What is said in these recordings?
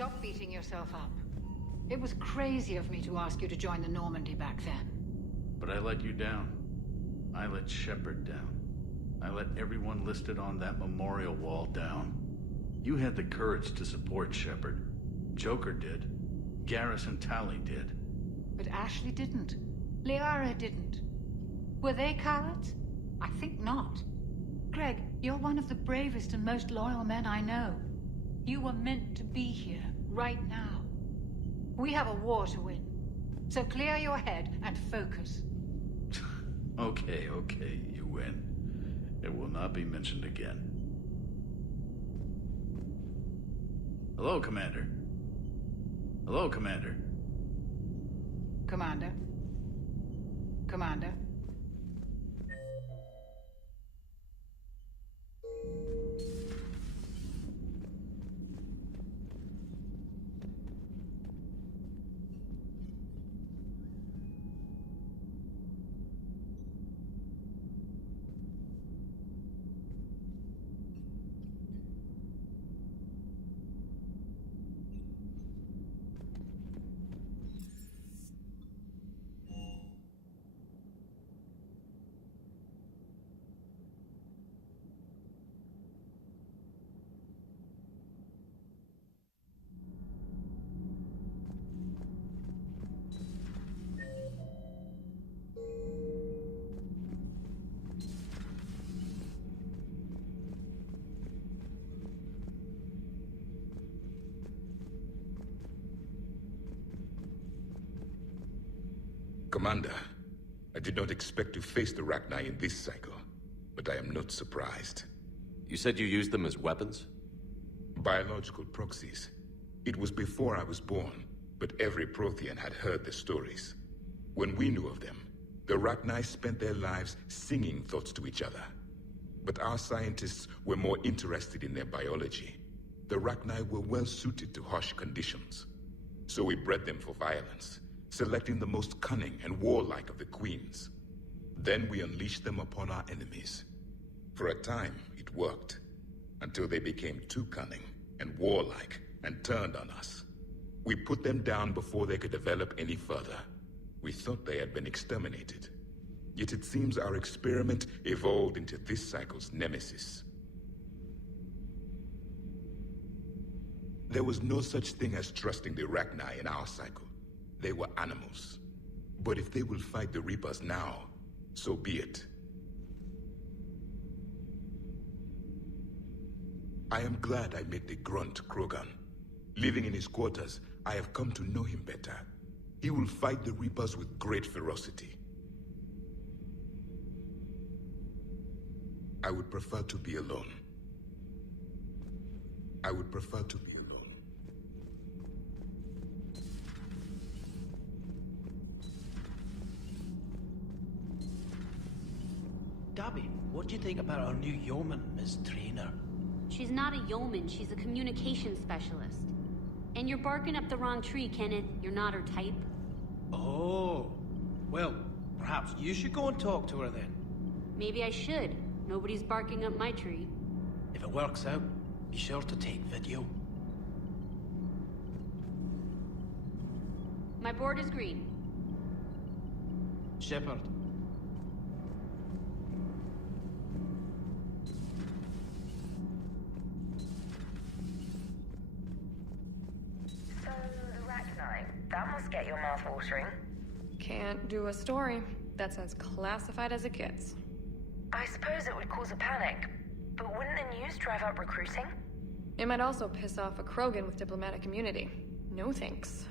Stop beating yourself up. It was crazy of me to ask you to join the Normandy back then. But I let you down. I let Shepard down. I let everyone listed on that memorial wall down. You had the courage to support Shepard. Joker did. Garrus and Tali did. But Ashley didn't. Liara didn't. Were they cowards? I think not. Greg, you're one of the bravest and most loyal men I know. You were meant to be here, right now. We have a war to win. So clear your head and focus. Okay, you win. It will not be mentioned again. Hello, Commander. Hello, Commander. Commander? Commander? Commander, I did not expect to face the Rachni in this cycle, but I am not surprised. You said you used them as weapons? Biological proxies. It was before I was born, but every Prothean had heard the stories. When we knew of them, the Rachni spent their lives singing thoughts to each other. But our scientists were more interested in their biology. The Rachni were well suited to harsh conditions. So we bred them for violence, selecting the most cunning and warlike of the queens. Then we unleashed them upon our enemies. For a time, it worked, until they became too cunning and warlike and turned on us. We put them down before they could develop any further. We thought they had been exterminated. Yet it seems our experiment evolved into this cycle's nemesis. There was no such thing as trusting the Rachni in our cycle. They were animals. But if they will fight the Reapers now, so be it. I am glad I met the grunt Krogan. Living in his quarters, I have come to know him better. He will fight the Reapers with great ferocity. I would prefer to be alone. I would prefer to be alone. Gabby, what do you think about our new yeoman, Ms. Traynor? She's not a yeoman, she's a communication specialist. And you're barking up the wrong tree, Kenneth. You're not her type. Oh. Well, perhaps you should go and talk to her then. Maybe I should. Nobody's barking up my tree. If it works out, be sure to take video. My board is green. Shepard. So, the Rachni, that must get your mouth watering. Can't do a story. That's as classified as it gets. I suppose it would cause a panic, but wouldn't the news drive up recruiting? It might also piss off a Krogan with diplomatic immunity. No thanks.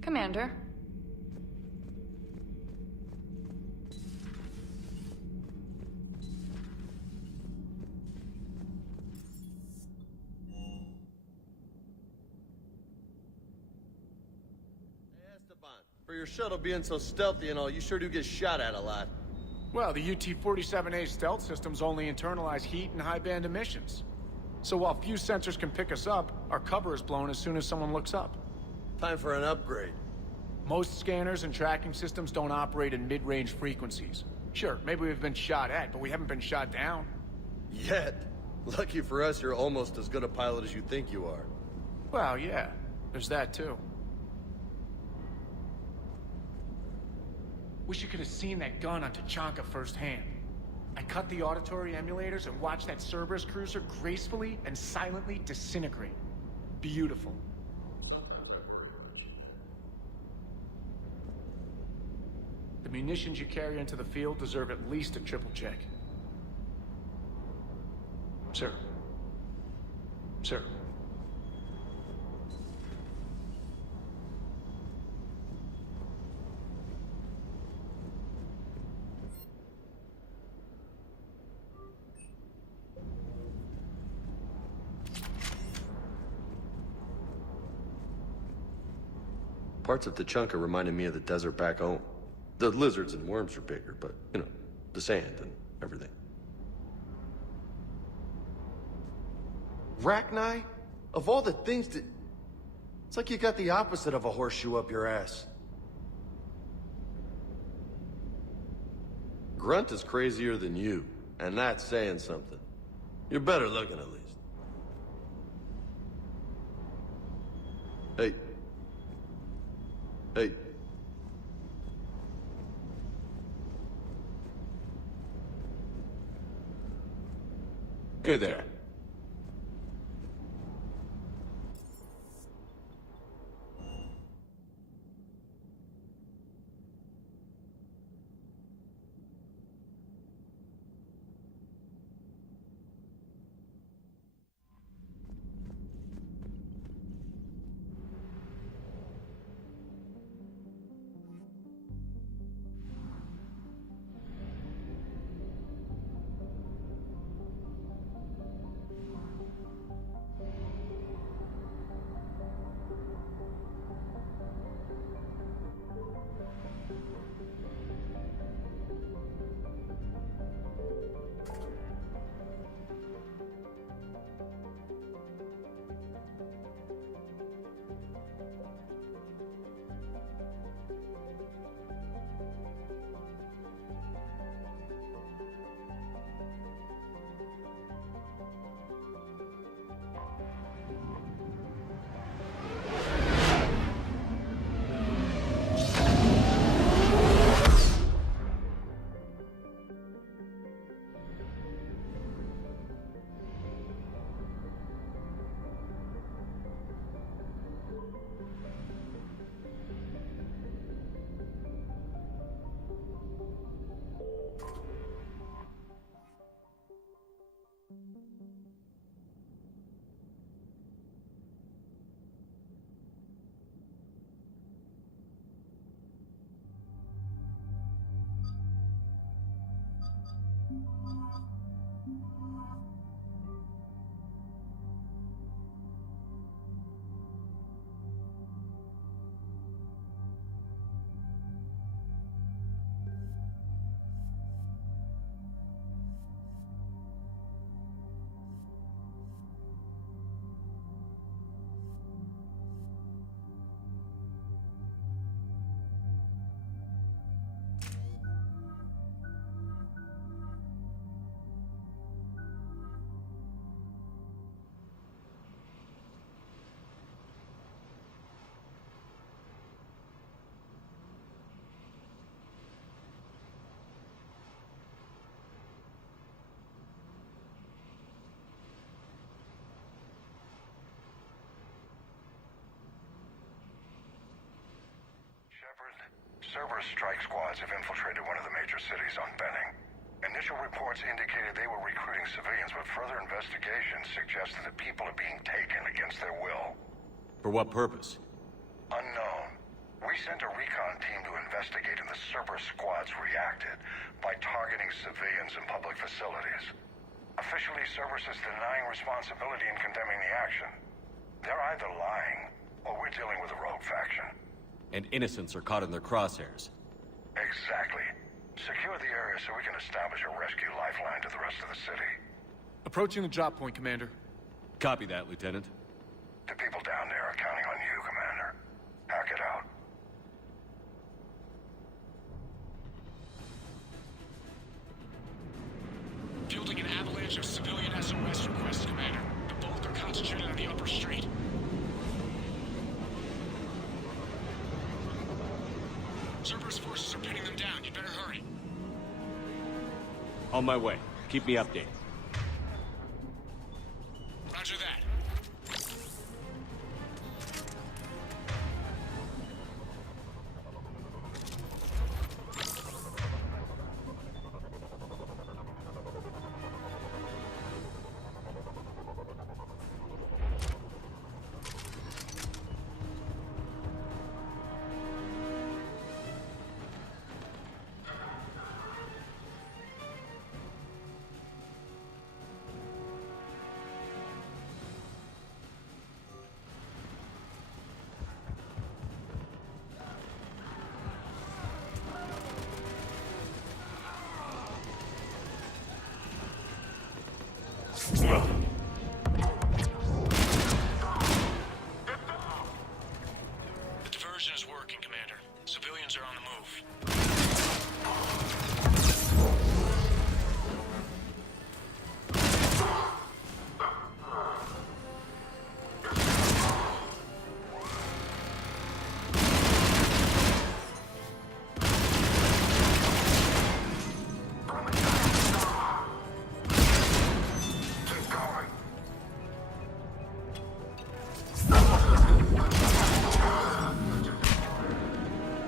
Commander. For your shuttle being so stealthy and all, you sure do get shot at a lot. Well, the UT-47A stealth systems only internalize heat and high-band emissions. So while few sensors can pick us up, our cover is blown as soon as someone looks up. Time for an upgrade. Most scanners and tracking systems don't operate in mid-range frequencies. Sure, maybe we've been shot at, but we haven't been shot down. Yet. Lucky for us, you're almost as good a pilot as you think you are. Well, yeah. There's that, too. Wish you could have seen that gun on Tachanka firsthand. I cut the auditory emulators and watched that Cerberus cruiser gracefully and silently disintegrate. Beautiful. Sometimes I worry about you. The munitions you carry into the field deserve at least a triple check. Sir. Sir. Parts of Tachanka reminded me of the desert back home. The lizards and worms are bigger, but, you know, the sand and everything. Rachni? Of all the things that... It's like you got the opposite of a horseshoe up your ass. Grunt is crazier than you, and that's saying something. You're better looking, at least. Hey. Hey. Good there. Cerberus strike squads have infiltrated one of the major cities on Benning. Initial reports indicated they were recruiting civilians, but further investigation suggested that people are being taken against their will. For what purpose? Unknown. We sent a recon team to investigate, and the Cerberus squads reacted by targeting civilians in public facilities. Officially, Cerberus is denying responsibility and condemning the action. They're either lying, or we're dealing with a rogue faction. And innocents are caught in their crosshairs. Exactly. Secure the area so we can establish a rescue lifeline to the rest of the city. Approaching the drop point, Commander. Copy that, Lieutenant. The people down there are counting on you, Commander. Hack it out. Fielding an avalanche of civilian SOS from Cerberus forces are pinning them down. You better hurry. On my way. Keep me updated. Roger that. The diversion is working, Commander. Civilians are on the move.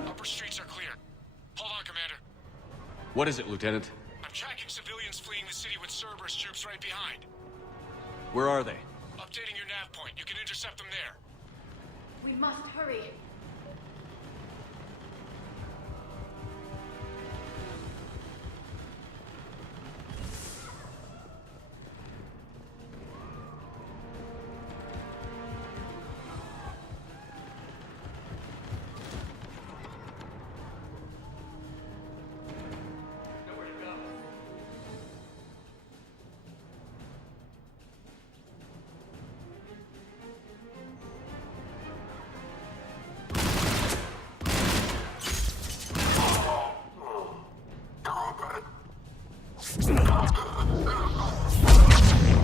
Upper streets are clear. Hold on, Commander. What is it, Lieutenant? I'm tracking civilians fleeing the city with Cerberus troops right behind. Where are they? Updating your nav point. You can intercept them there. We must hurry.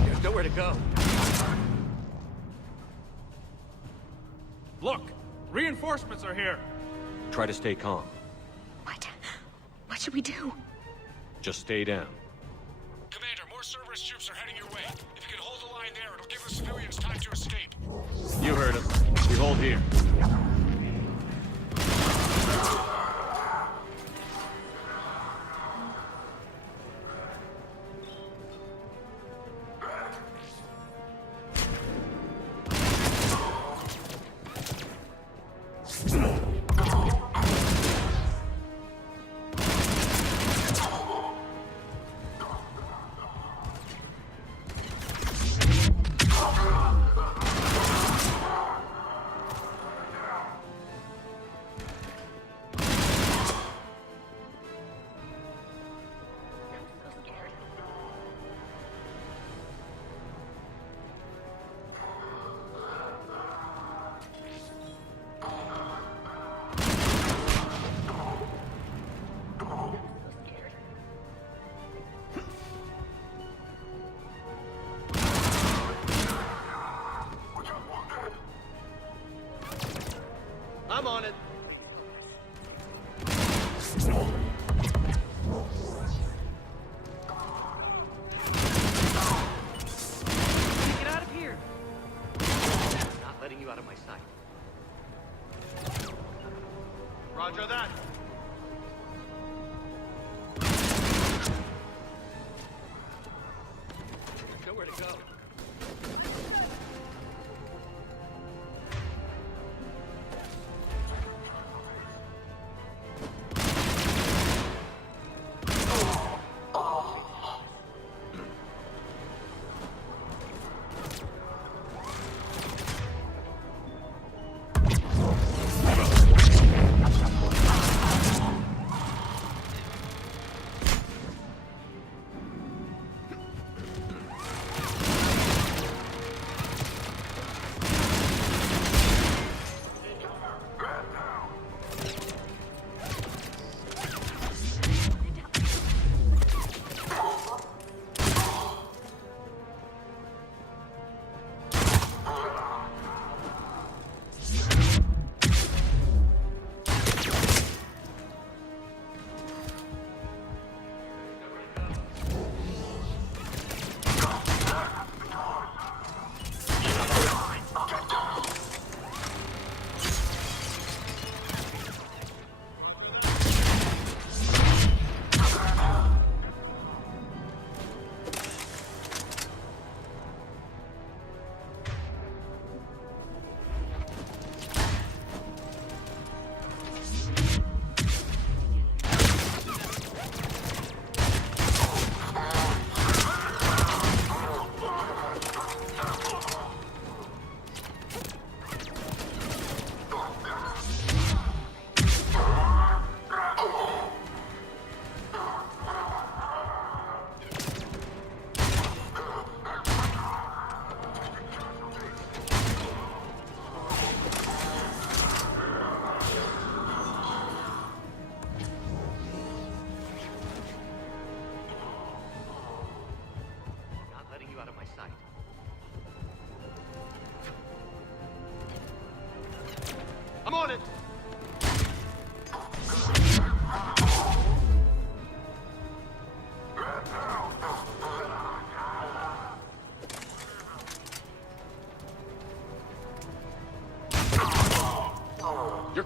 There's nowhere to go. Look! Reinforcements are here! Try to stay calm. What should we do? Just stay down. Commander, more Cerberus troops are heading your way. If you can hold the line there, it'll give the civilians time to escape. You heard him. We hold here.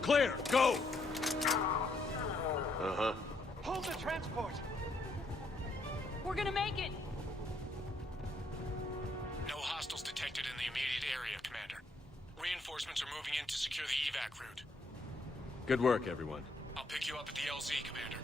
clear. Go! Uh-huh. Hold the transport! We're gonna make it! No hostiles detected in the immediate area, Commander. Reinforcements are moving in to secure the evac route. Good work, everyone. I'll pick you up at the LZ, Commander.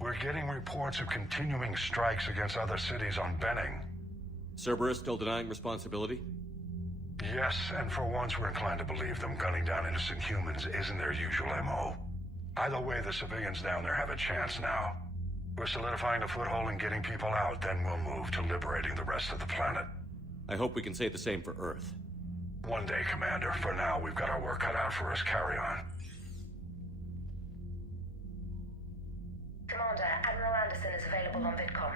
We're getting reports of continuing strikes against other cities on Benning. Cerberus still denying responsibility? Yes, and for once we're inclined to believe them gunning down innocent humans isn't their usual MO. Either way, the civilians down there have a chance now. We're solidifying a foothold and getting people out, then we'll move to liberating the rest of the planet. I hope we can say the same for Earth. One day, Commander. For now, we've got our work cut out for us. Carry on. Commander, Admiral Anderson is available on VidCom.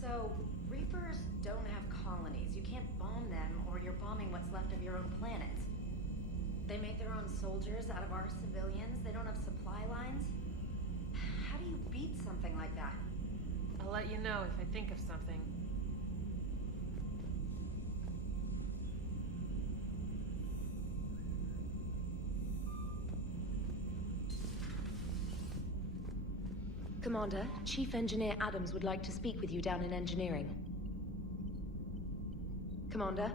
So, Reapers don't have colonies. You can't bomb them, or you're bombing what's left of your own planet. They make their own soldiers out of our civilians. They don't have supply lines. How do you beat something like that? I'll let you know if I think of something. Commander, Chief Engineer Adams would like to speak with you down in engineering. Commander?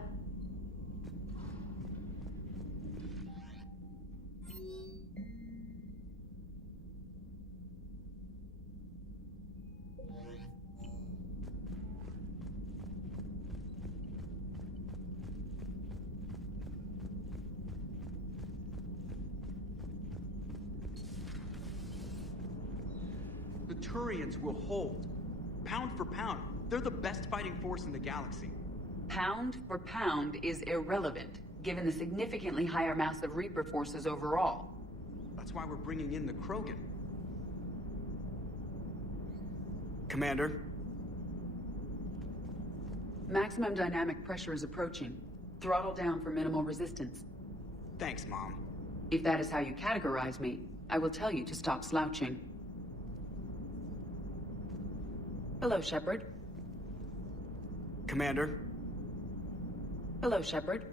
The Turians will hold. Pound for pound, they're the best fighting force in the galaxy. Pound for pound is irrelevant, given the significantly higher mass of Reaper forces overall. That's why we're bringing in the Krogan. Commander? Maximum dynamic pressure is approaching. Throttle down for minimal resistance. Thanks, Mom. If that is how you categorize me, I will tell you to stop slouching. Hello, Shepard. Commander? Hello, Shepard.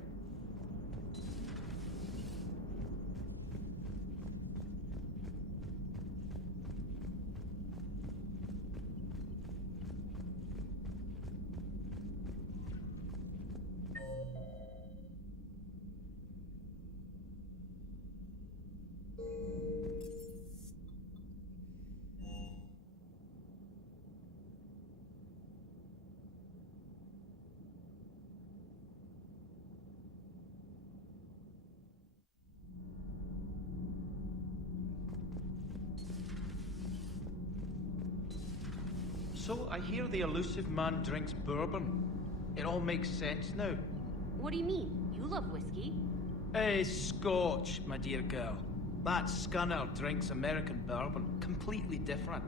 So, I hear the elusive man drinks bourbon. It all makes sense now. What do you mean? You love whiskey. Scotch, my dear girl. That scunner drinks American bourbon. Completely different.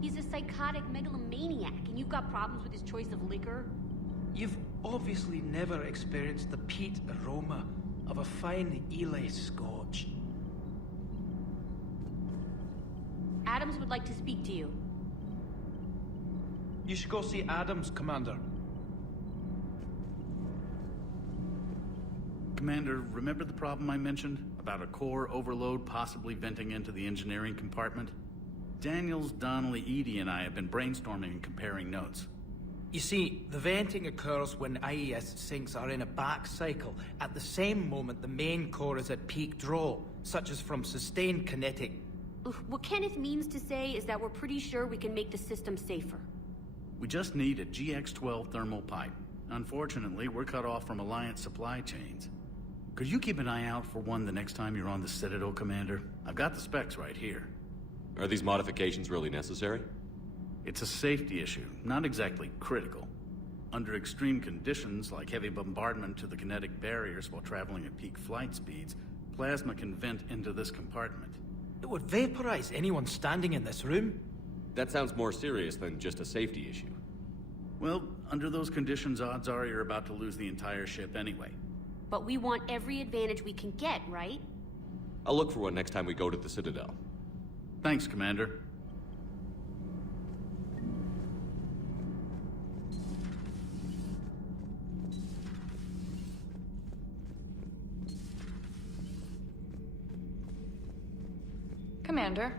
He's a psychotic megalomaniac, and you've got problems with his choice of liquor? You've obviously never experienced the peat aroma of a fine Ely Scotch. Adams would like to speak to you. You should go see Adams, Commander. Commander, remember the problem I mentioned? About a core overload possibly venting into the engineering compartment? Daniels, Donnelly, Edie, and I have been brainstorming and comparing notes. You see, the venting occurs when IES sinks are in a back cycle, at the same moment the main core is at peak draw, such as from sustained kinetic. What Kenneth means to say is that we're pretty sure we can make the system safer. We just need a GX-12 thermal pipe. Unfortunately, we're cut off from Alliance supply chains. Could you keep an eye out for one the next time you're on the Citadel, Commander? I've got the specs right here. Are these modifications really necessary? It's a safety issue, not exactly critical. Under extreme conditions, like heavy bombardment to the kinetic barriers while traveling at peak flight speeds, plasma can vent into this compartment. It would vaporize anyone standing in this room. That sounds more serious than just a safety issue. Well, under those conditions, odds are you're about to lose the entire ship anyway. But we want every advantage we can get, right? I'll look for one next time we go to the Citadel. Thanks, Commander. Commander.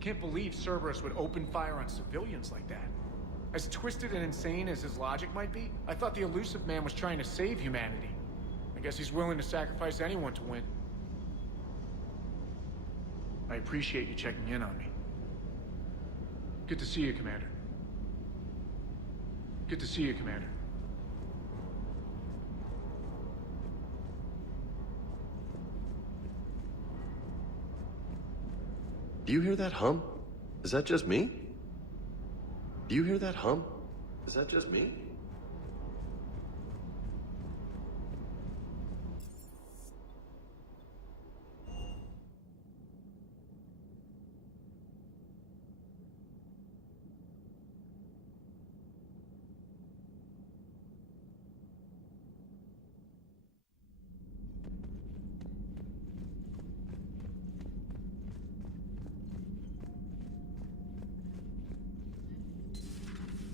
Can't believe Cerberus would open fire on civilians like that. As twisted and insane as his logic might be, I thought the Illusive Man was trying to save humanity. I guess he's willing to sacrifice anyone to win. I appreciate you checking in on me. Good to see you, Commander. Good to see you, Commander. Do you hear that hum? Is that just me? Do you hear that hum? Is that just me?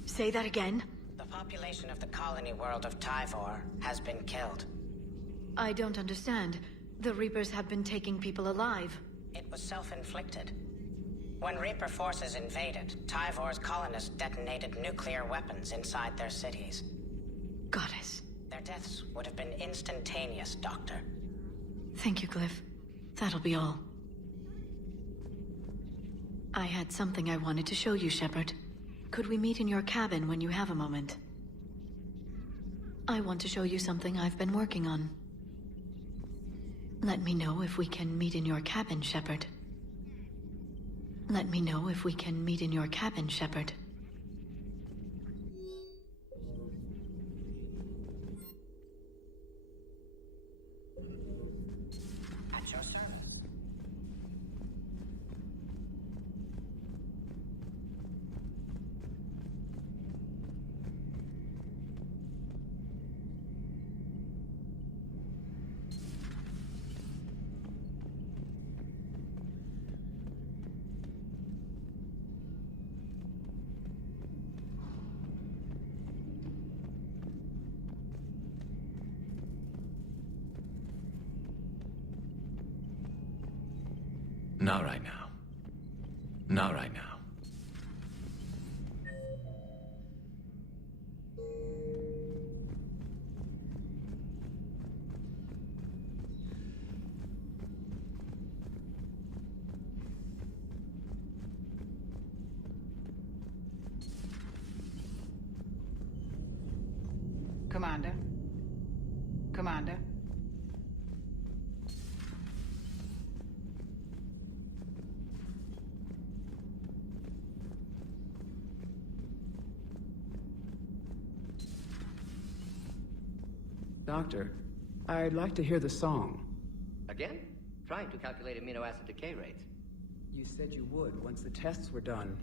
Say that again? The population of the colony world of Tyvor has been killed. I don't understand. The Reapers have been taking people alive. It was self-inflicted. When Reaper forces invaded, Tyvor's colonists detonated nuclear weapons inside their cities. Goddess. Their deaths would have been instantaneous, Doctor. Thank you, Glyph. That'll be all. I had something I wanted to show you, Shepard. Could we meet in your cabin when you have a moment? I want to show you something I've been working on. Let me know if we can meet in your cabin, Shepard. Let me know if we can meet in your cabin, Shepard. At your service. Not right now. Not right now. Commander? Commander? Doctor, I'd like to hear the song. Again? Trying to calculate amino acid decay rates. You said you would once the tests were done.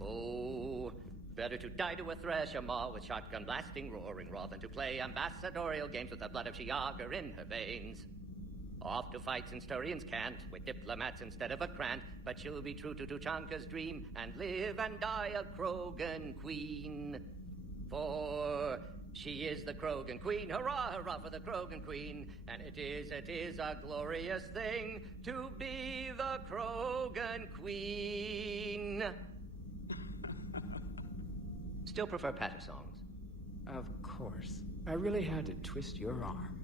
Oh, better to die to a thresher maw with shotgun blasting roaring raw than to play ambassadorial games with the blood of Shiagar in her veins. Off to fight since Turians can't, with diplomats instead of a Krant, but she'll be true to Tuchanka's dream and live and die a Krogan queen. For she is the Krogan queen, hurrah, hurrah for the Krogan queen, and it is a glorious thing to be the Krogan queen. Still prefer patter songs. Of course. I really had to twist your arm.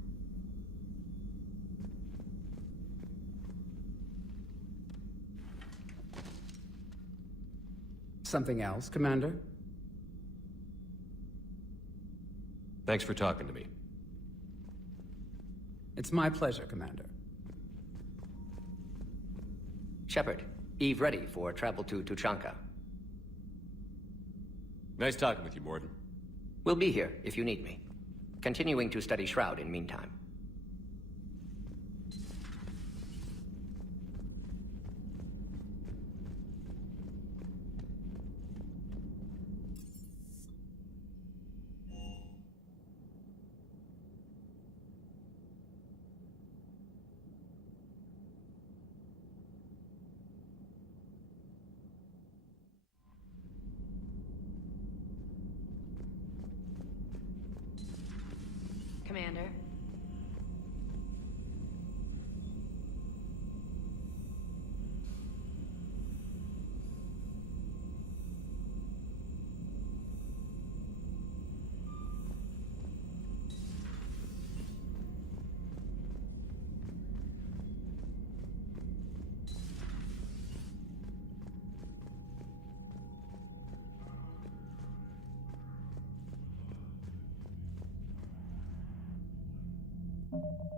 Something else, Commander? Thanks for talking to me. It's my pleasure, Commander. Shepard, Eve ready for travel to Tuchanka. Nice talking with you, Mordin. We'll be here if you need me. Continuing to study Shroud in meantime. Commander. you